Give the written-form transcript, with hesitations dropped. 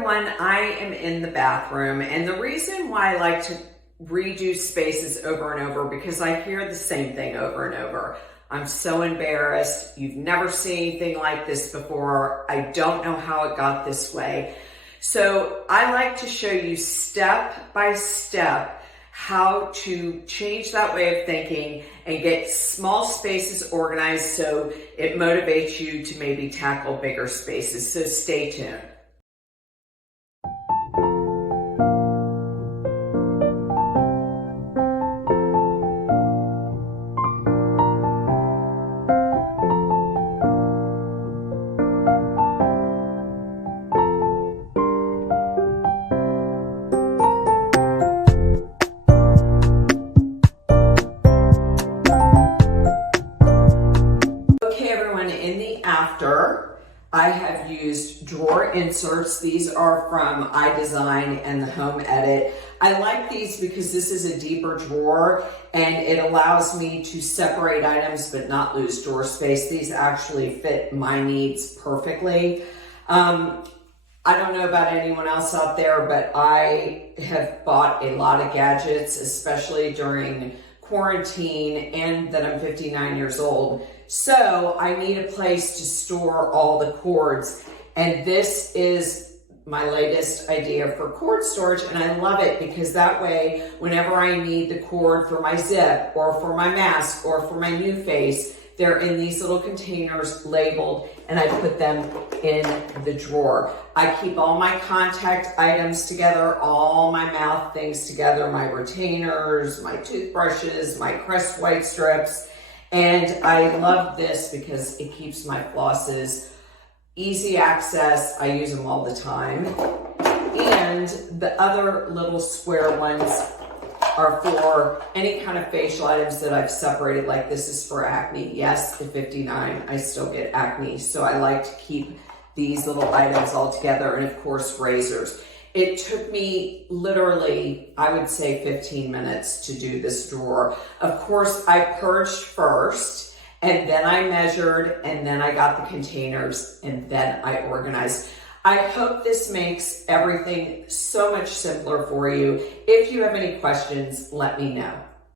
everyone, I am in the bathroom, and the reason why I like to redo spaces over and over because I hear the same thing over and over. I'm so embarrassed. You've never seen anything like this before. I don't know how it got this way. So I like to show you step by step how to change that way of thinking and get small spaces organized so it motivates you to maybe tackle bigger spaces. So stay tuned. I have used drawer inserts. These are from iDesign and the Home Edit. I like these because this is a deeper drawer and it allows me to separate items but not lose drawer space. These actually fit my needs perfectly. I don't know about anyone else out there, but I have bought a lot of gadgets, especially during quarantine and that I'm 59 years old. So I need a place to store all the cords. And this is my latest idea for cord storage. And I love it because that way, whenever I need the cord for my zip or for my mask or for my new face, they're in these little containers labeled and I put them in the drawer. I keep all my contact items together, all my mouth things together, my retainers, my toothbrushes, my Crest white strips. And I love this because it keeps my flosses easy access. I use them all the time. And the other little square ones are for any kind of facial items that I've separated, like this is for acne. Yes, at 59, I still get acne. So I like to keep these little items all together, and of course, razors. It took me literally, I would say 15 minutes to do this drawer. Of course, I purged first, and then I measured, and then I got the containers, and then I organized. I hope this makes everything so much simpler for you. If you have any questions, let me know.